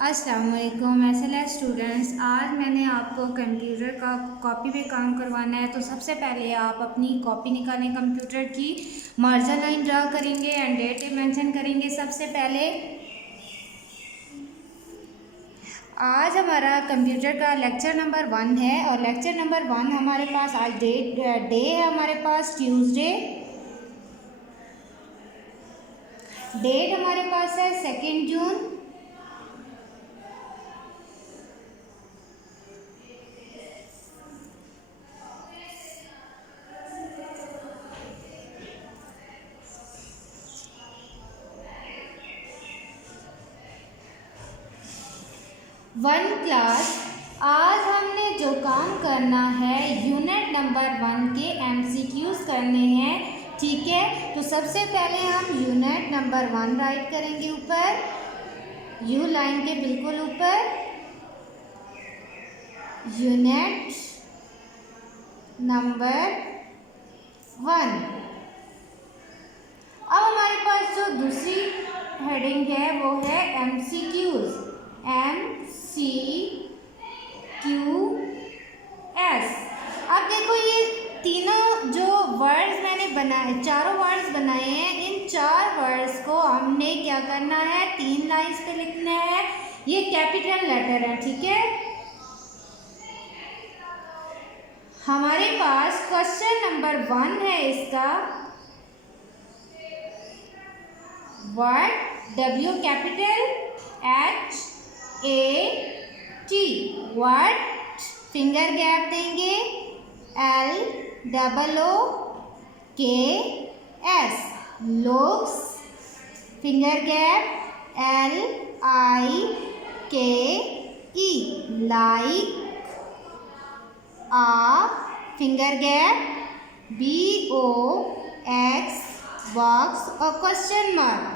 अस्सलाम वालेकुम SLS students. आज मैंने आपको कंप्यूटर का कॉपी पे काम करवाना है। तो सबसे पहले आप अपनी कॉपी निकालें, कंप्यूटर की मार्जिन लाइन ड्रा करेंगे एंड डेट मेंशन करेंगे। सबसे पहले आज हमारा कंप्यूटर का लेक्चर नंबर 1 है और लेक्चर नंबर 1 हमारे पास आज डे है हमारे पास ट्यूसडे। डेट हमारे पास है 2 जून। One class. आज हमने जो काम करना है यूनिट नंबर 1 के MCQs करने हैं, ठीक है। तो सबसे पहले हम यूनिट नंबर 1 राइट करेंगे ऊपर, यू लाइन के बिल्कुल ऊपर, यूनिट नंबर 1। अब हमारे पास जो दूसरी हेडिंग है वो है MCQs, MCQS। अब देखो ये तीनों जो वर्ड्स मैंने बनाए, चारों वर्ड्स बनाए हैं, इन 4 वर्ड्स को हमने क्या करना है, 3 लाइंस पे लिखना है। ये कैपिटल लेटर है, ठीक है। हमारे पास क्वेश्चन नंबर 1 है इसका, word W capital HAT, word finger gap देंगे LOOKS, looks finger gap LIKE, like, finger gap BOX, box और क्वेश्चन मार्क।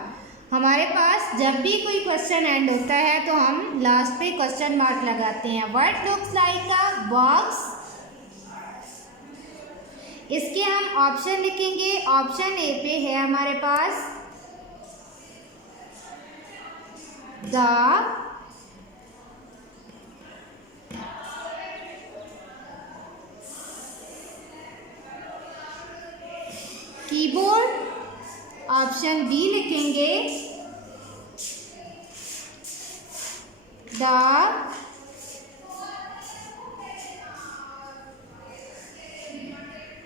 हमारे पास जब भी कोई क्वेश्चन एंड होता है तो हम लास्ट पे क्वेश्चन मार्क लगाते हैं। What looks like a box, इसके हम ऑप्शन लिखेंगे। ऑप्शन ए पे है हमारे पास द कीबोर्ड। ऑप्शन बी लिखेंगे द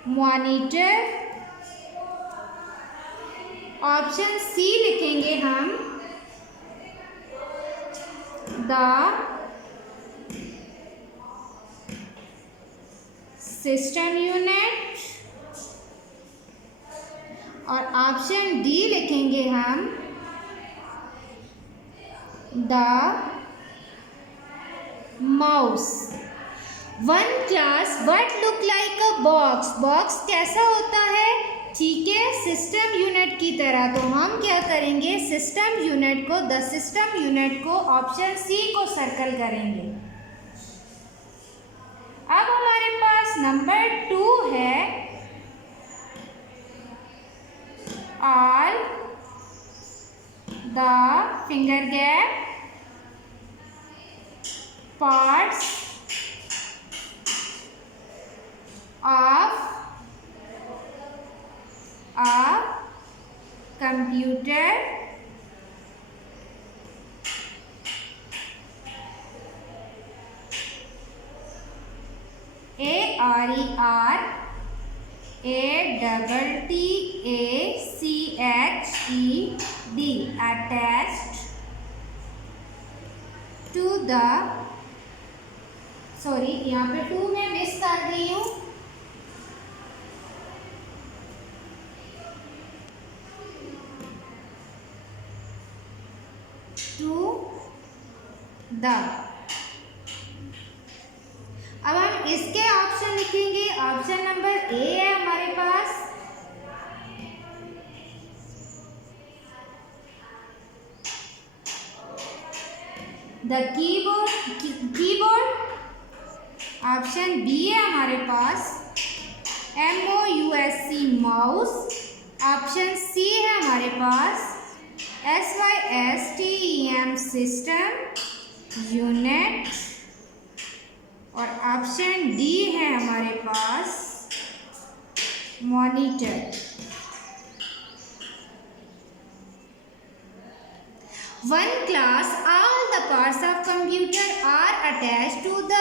मॉनिटर। ऑप्शन सी लिखेंगे हम द सिस्टम यूनिट। और ऑप्शन डी लिखेंगे हम the mouse. One class what look like a box, box कैसा होता है, ठीक है, सिस्टम यूनिट की तरह। तो हम क्या करेंगे, सिस्टम यूनिट को, द सिस्टम यूनिट को ऑप्शन सी को सर्कल करेंगे। अब हमारे पास नंबर 2 है all the finger gap parts of a computer AREATACHED attached to the, sorry यहाँ पे 2 में मिस कर रही हूँ, टू द। अब हम इसके ऑप्शन लिखेंगे। ऑप्शन नंबर ए है हमारे पास द कीबोर्ड। ऑप्शन बी है हमारे पास MOUSE, माउस। ऑप्शन सी है हमारे पास SYSTEM, सिस्टम। यूनिट, और ऑप्शन डी है हमारे पास monitor. One class all the parts of computer are attach to the,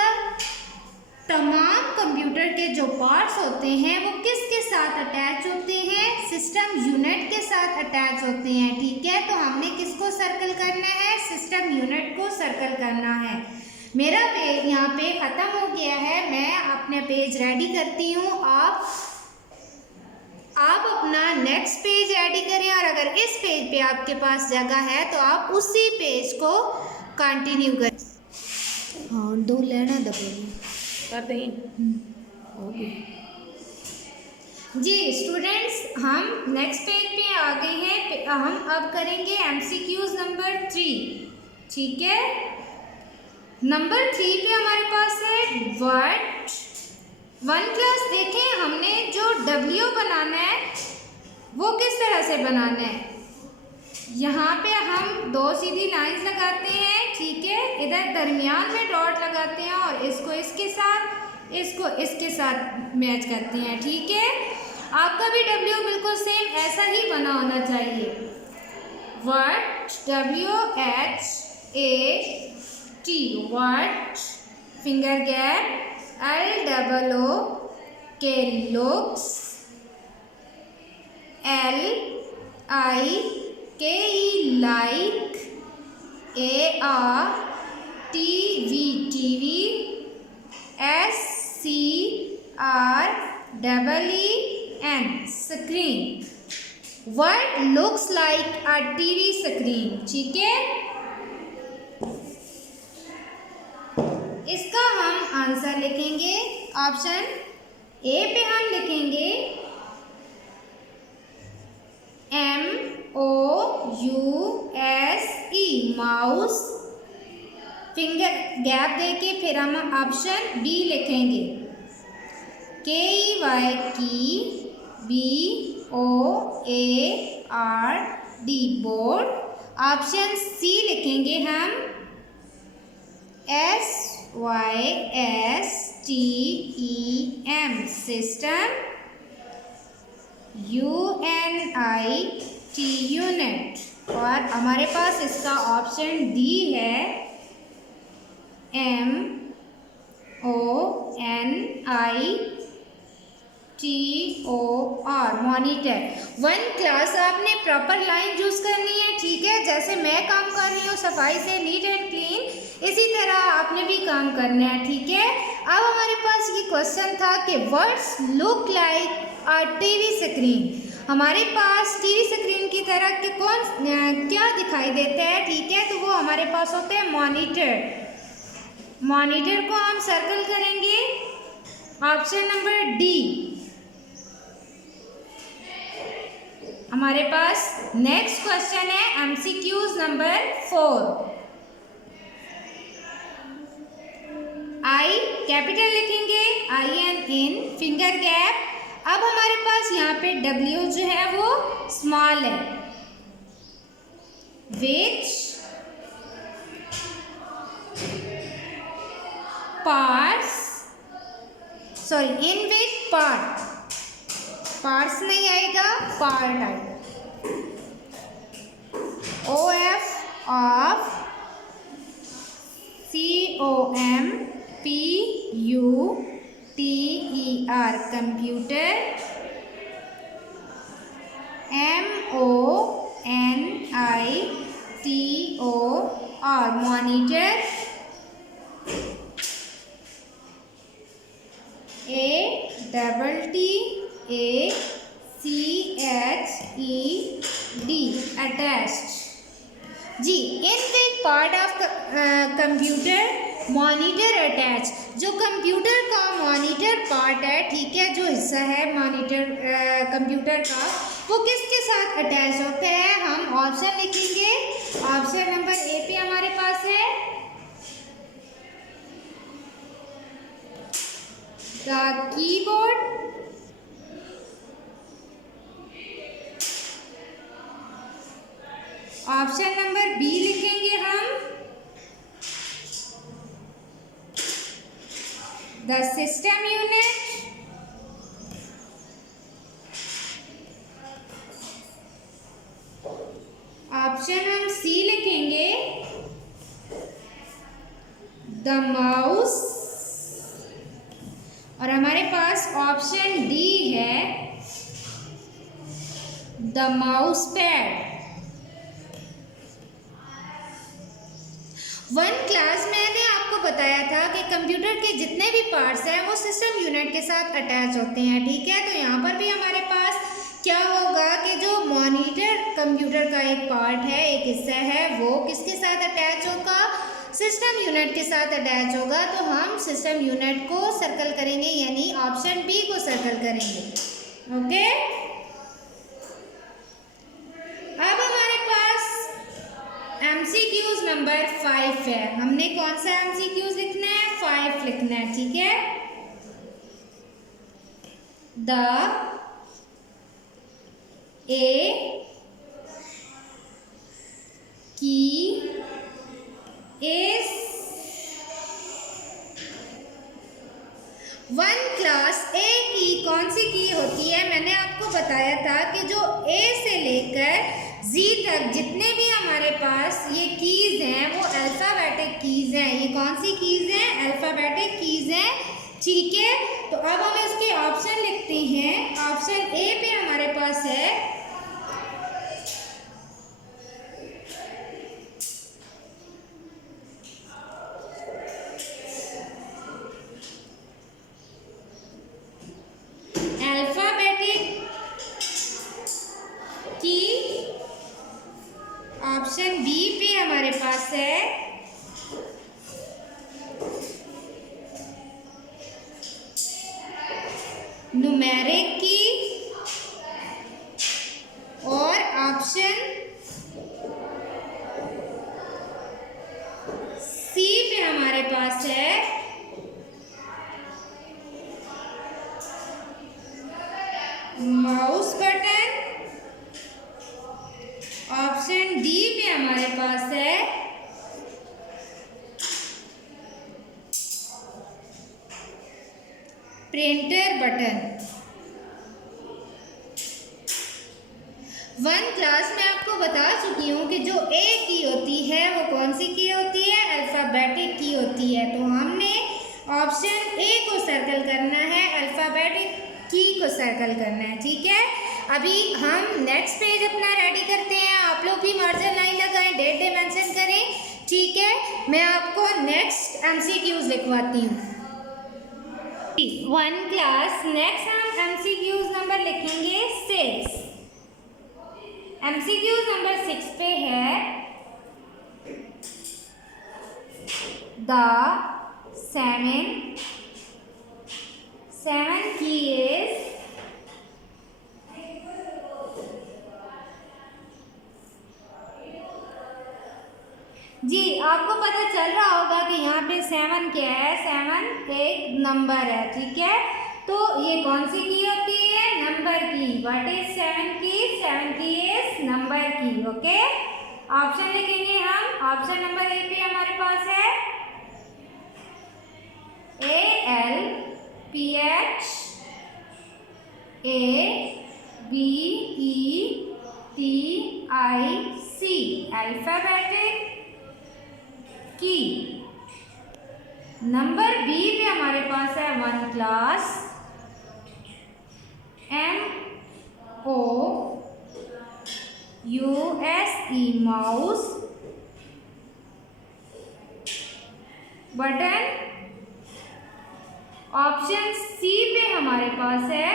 तमाम कंप्यूटर के जो पार्ट्स होते हैं वो किसके साथ अटैच होते हैं? सिस्टम यूनिट के साथ अटैच होते हैं। ठीक है, तो हमने किसको सर्कल करना है? सिस्टम यूनिट को सर्कल करना है। मेरा पेज यहाँ पे ख़त्म हो गया है, मैं अपने पेज रेडी करती हूँ। आप अपना नेक्स्ट पेज रेडी करें, और अगर इस पेज पे आपके पास जगह है तो आप उसी पेज को कंटिन्यू करें। हाँ, 2 लेना दबेगी कर दें। ओके जी स्टूडेंट्स, हम नेक्स्ट पेज पे आ गए हैं। हम अब करेंगे MCQs नंबर 3। ठीक है, नंबर 3 पे हमारे पास है वर्ड वन क्लास। देखें, हमने जो W बनाना है वो किस तरह से बनाना है? यहाँ पे हम 2 सीधी लाइंस लगाते हैं। ठीक है, इधर दरमियान में डॉट लगाते हैं और इसको इसके साथ, इसको इसके साथ मैच करते हैं। ठीक है, आपका भी W बिल्कुल सेम ऐसा ही बना होना चाहिए। Word WHAT, word, finger gap LOOK, looks, LIKE, like, ARTV, TV, SCREEN, screen. What looks like a TV screen? ठीक है, इसका हम आंसर लिखेंगे। ऑप्शन ए पे हम लिखेंगे MOUSE, माउस। फिंगर गैप देके फिर हम ऑप्शन बी लिखेंगे KEYBOARD, बोर्ड। ऑप्शन सी लिखेंगे हम SYSTEM, सिस्टम। UNIT, unit. और हमारे पास इसका ऑप्शन डी है MONITOR, मॉनिटर। वन क्लास आपने प्रॉपर लाइन यूज़ करनी है। ठीक है, जैसे मैं काम कर रही हूँ सफाई से, नीट एंड क्लीन, इसी तरह आपने भी काम करना है। ठीक है, अब हमारे पास ये क्वेश्चन था कि words look like a TV screen. हमारे पास टीवी स्क्रीन की तरह के क्या दिखाई देता है? ठीक है, तो वो हमारे पास होते हैं मॉनिटर। मॉनिटर को हम सर्कल करेंगे। ऑप्शन नंबर डी हमारे पास। नेक्स्ट क्वेश्चन है MCQs नंबर 4। I कैपिटल लिखेंगे, IN, फिंगर गैप। अब हमारे पास यहाँ पे W जो है वो स्मॉल है। Which parts, sorry, in which part, parts नहीं आएगा, पार्ट आएगा। OF of, COMPUTER, computer. MONITOR, monitor. ATTACHED, attached. जी, in which part of computer monitor attach. जो कंप्यूटर का मॉनिटर पार्ट है, ठीक है, जो हिस्सा है मॉनिटर कंप्यूटर का, वो किसके साथ अटैच होता है? हम ऑप्शन लिखेंगे। ऑप्शन नंबर ए पे हमारे पास है the keyboard. Option number b लिखेंगे हम द सिस्टम यूनिट ऑप्शन हम सी लिखेंगे, द माउस, और हमारे पास ऑप्शन डी है the mouse pad. One class मैंने आपको बताया था कि कंप्यूटर के जितने भी पार्ट्स हैं वो सिस्टम यूनिट के साथ अटैच होते हैं, ठीक है। तो यहाँ पर भी हमारे पास क्या होगा कि जो मॉनिटर कंप्यूटर का एक पार्ट है, एक हिस्सा है, वो किसके साथ अटैच होगा, सिस्टम यूनिट के साथ अटैच होगा। तो हम सिस्टम यूनिट को सर्कल करेंगे, यानी ऑप्शन बी को सर्कल करेंगे। ओके, अब हमारे पास MCQs नंबर 5 है। हमने कौन सा MCQs लिखना है, 5 लिखना है, ठीक है। द ए की इज वन क्लास। ए की कौन सी की होती है, मैंने आपको बताया था कि जो ए से लेकर जी तक जितने भी हमारे पास ये कीज़ हैं वो अल्फ़ाबेटिक कीज़ हैं। ये कौन सी कीज़ हैं, अल्फ़ाबेटिक कीज़ हैं, ठीक है। तो अब हम इसके ऑप्शन लिखते हैं। ऑप्शन ए पे हमारे पास है अल्फ़ाबेटिक की, ऑप्शन बी पे हमारे पास है न्यूमेरिक की, और ऑप्शन सी पे हमारे पास है माउस बटन। ऑप्शन डी पे हमारे पास है प्रिंटर बटन। वन क्लास में आपको बता चुकी हूँ कि जो ए की होती है वो कौन सी की होती है, अल्फ़ाबेटिक की होती है। तो हमने ऑप्शन ए को सर्कल करना है, अल्फ़ाबेटिक की को सर्कल करना है, ठीक है। अभी हम नेक्स्ट पेज अपना रेडी करते हैं। आप लोग भी मार्जिन लाइन लगाएं, डेट डे मेंशन करें, ठीक है। मैं आपको नेक्स्ट MCQs लिखवाती हूँ। वन क्लास नेक्स्ट हम MCQs नंबर लिखेंगे 6। MCQs नंबर 6 पे है द 7 की इज जी, आपको पता चल रहा होगा कि यहाँ पे 7 क्या है, 7 एक नंबर है, ठीक है। तो ये कौन सी की होती है, नंबर की। व्हाट इज 7 की, 7 की इज नंबर की, ओके। ऑप्शन लिखेंगे हम। ऑप्शन नंबर ए पे हमारे पास है ALPH ABETIC alphabetic key. Number b पे हमारे पास है one class MOUSE mouse button. Option c पे हमारे पास है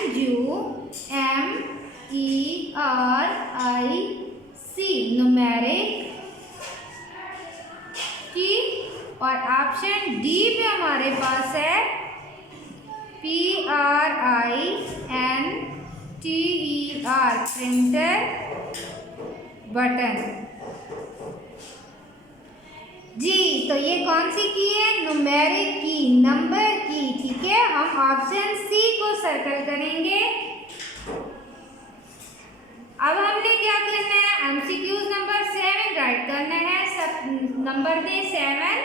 NUMERIC न्यूमेरिक की, और ऑप्शन डी पे हमारे पास है PRINTER प्रिंटर बटन। जी, तो ये कौन सी की है, न्यूमेरिक की, नंबर की, ठीक है। हम ऑप्शन सी को सर्कल करेंगे। अब हमने क्या करना है, MCQs नंबर 7 राइट करना है। सब नंबर दें 7,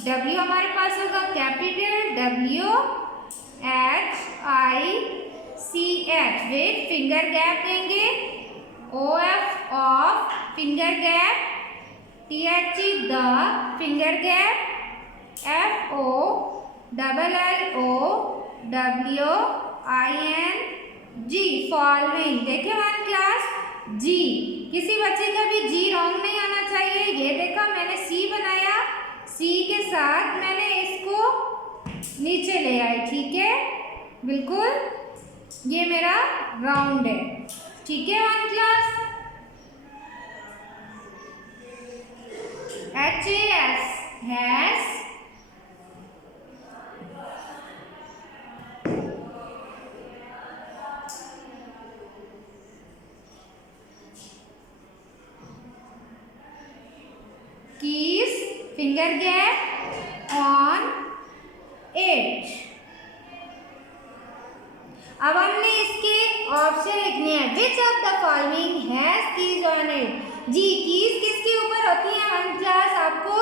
W हमारे पास होगा capital WHICH, with finger gap देंगे, OF of finger gap, THE the finger gap, FOLLOWING following. देखिए वन क्लास जी, किसी बच्चे का भी जी रॉन्ग नहीं आना चाहिए। ये देखा मैंने सी बनाया, सी के साथ मैंने इसको नीचे ले आई, ठीक है, बिल्कुल ये मेरा राउंड है, ठीक है one class. HAS has, keys finger gap on it। अब हमने इसके ऑप्शन लिखने हैं, which of the following has keys on it. जी, कीज किसके ऊपर होती हैं वन क्लास? आपको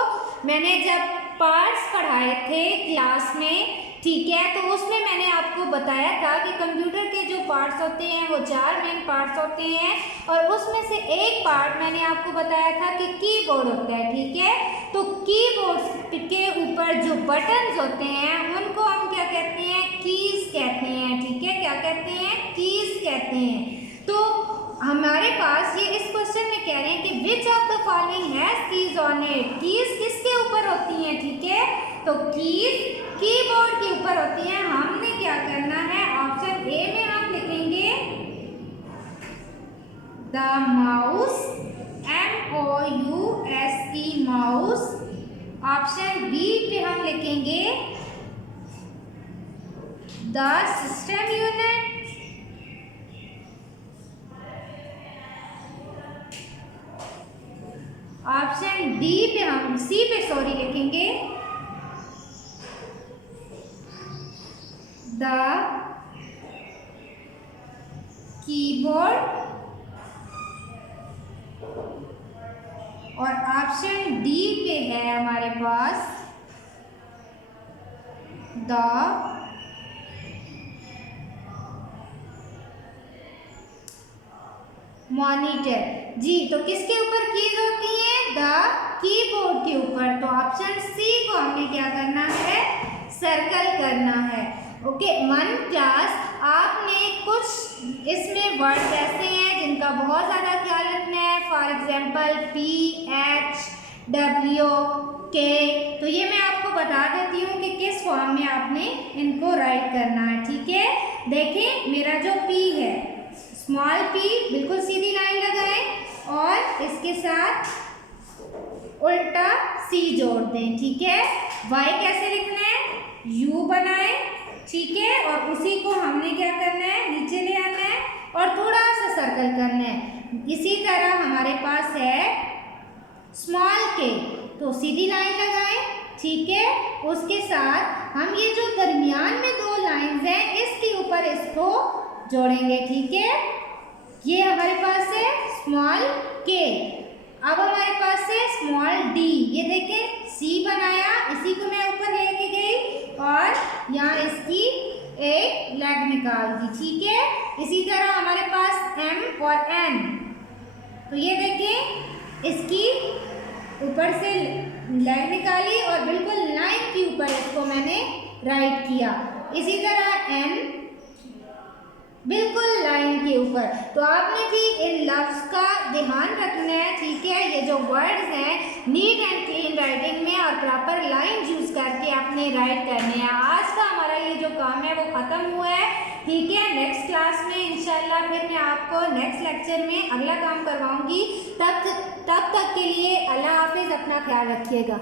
मैंने जब पार्ट्स पढ़ाए थे क्लास में, ठीक है, तो उसमें मैंने आपको बताया था कि कंप्यूटर के जो पार्ट्स होते हैं वो 4 मेन पार्ट्स होते हैं, और उसमें से एक पार्ट मैंने आपको बताया था कि कीबोर्ड होता है, ठीक है। तो कीबोर्ड के ऊपर जो बटन्स होते हैं उनको हम क्या कहते हैं? कीज कहते हैं, ठीक है। क्या कहते हैं? कीज कहते हैं। तो हमारे पास ये इस क्वेश्चन में कह रहे हैं कि विच of the following has keys on it. Keys किसके ऊपर होती हैं, ठीक है, तो कीज कीबोर्ड के ऊपर होती हैं। हमने क्या करना है, ऑप्शन ए में हम लिखेंगे the mouse, MOUSE mouse. Option B पे हम लिखेंगे the system unit. Option D पे हम सी पे सॉरी लिखेंगे द कीबोर्ड, और ऑप्शन डी पे है हमारे पास द मॉनिटर। जी, तो किसके ऊपर कीज होती है? द कीबोर्ड के ऊपर। तो ऑप्शन सी को हमने क्या करना है? सर्कल करना है। ओके वन क्लास, आपने कुछ इसमें वर्ड ऐसे हैं जिनका बहुत ज़्यादा ख्याल रखना है, फॉर एग्जाम्पल PHWK। तो ये मैं आपको बता देती हूँ कि किस फॉर्म में आपने इनको राइट करना है, ठीक है। देखें मेरा जो P है, स्मॉल p, बिल्कुल सीधी लाइन लगाएं और इसके साथ उल्टा C जोड़ दें, ठीक है। Y कैसे लिखना है? U बनाएं, ठीक है, और उसी को हमने क्या करना है? नीचे ले आना है और थोड़ा सा सर्कल करना है। इसी तरह हमारे पास है स्मॉल k, तो सीधी लाइन लगाएं, ठीक है। उसके साथ हम ये जो दरमियान में 2 लाइंस हैं इसके ऊपर इसको जोड़ेंगे, ठीक है। ये हमारे पास है स्मॉल k। अब हमारे पास है स्मॉल d। ये देखें C बनाया, इसी को मैं ऊपर लेके गई और यहाँ इसकी एक लेग निकाल दी, ठीक है। इसी तरह हमारे पास M और N, तो ये देखें इसकी ऊपर से लेग निकाली और बिल्कुल लाइन के ऊपर इसको मैंने राइट किया। इसी तरह N बिल्कुल लाइन के ऊपर। तो आपने भी इन लफ्ज़ का ध्यान रखना है, ठीक है। ये जो वर्ड्स हैं नीट एंड क्लीन राइटिंग में और प्रॉपर लाइन यूज़ करके आपने राइट करने हैं। आज का हमारा ये जो काम है वो ख़त्म हुआ है, ठीक है। नेक्स्ट क्लास में इंशाल्लाह फिर मैं आपको नेक्स्ट लेक्चर में अगला काम करवाऊँगी। तब तक के लिए अल्लाह हाफिज़, अपना ख्याल रखिएगा।